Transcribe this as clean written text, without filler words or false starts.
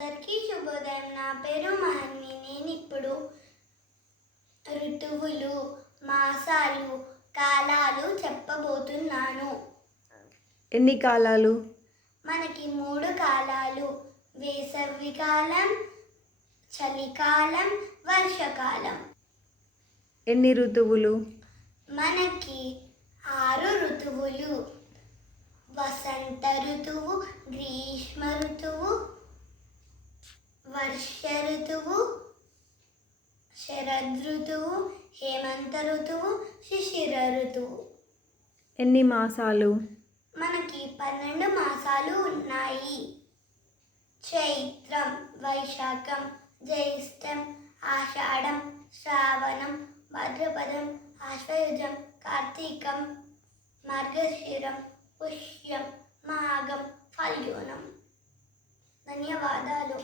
అందరికీ శుభోదయం. నా పేరు మహన్వి. నేను ఇప్పుడు ఋతువులు, మాసాలు, కాలాలు చెప్పబోతున్నాను. ఎన్ని కాలాలు? మనకి 3 కాలాలు: వేసవికాలం, చలికాలం, వర్షకాలం. ఎన్ని ఋతువులు? మనకి 6 ఋతువులు: వసంత ఋతువు, గ్రీష్మ ఋతువు, వర్ష ఋతువు, శరద్ ఋతువు, హేమంత ఋతువు, శిశిర ఋతువు. ఎన్ని మాసాలు? మనకి 12 మాసాలు ఉన్నాయి. చైత్రం, వైశాఖం, జ్యేష్టం, ఆషాఢం, శ్రావణం, భాద్రపదం, ఆశ్వయుజం, కార్తీకం, మార్గశిరం, పుష్యం, మాఘం, ఫల్గుణం. ధన్యవాదాలు.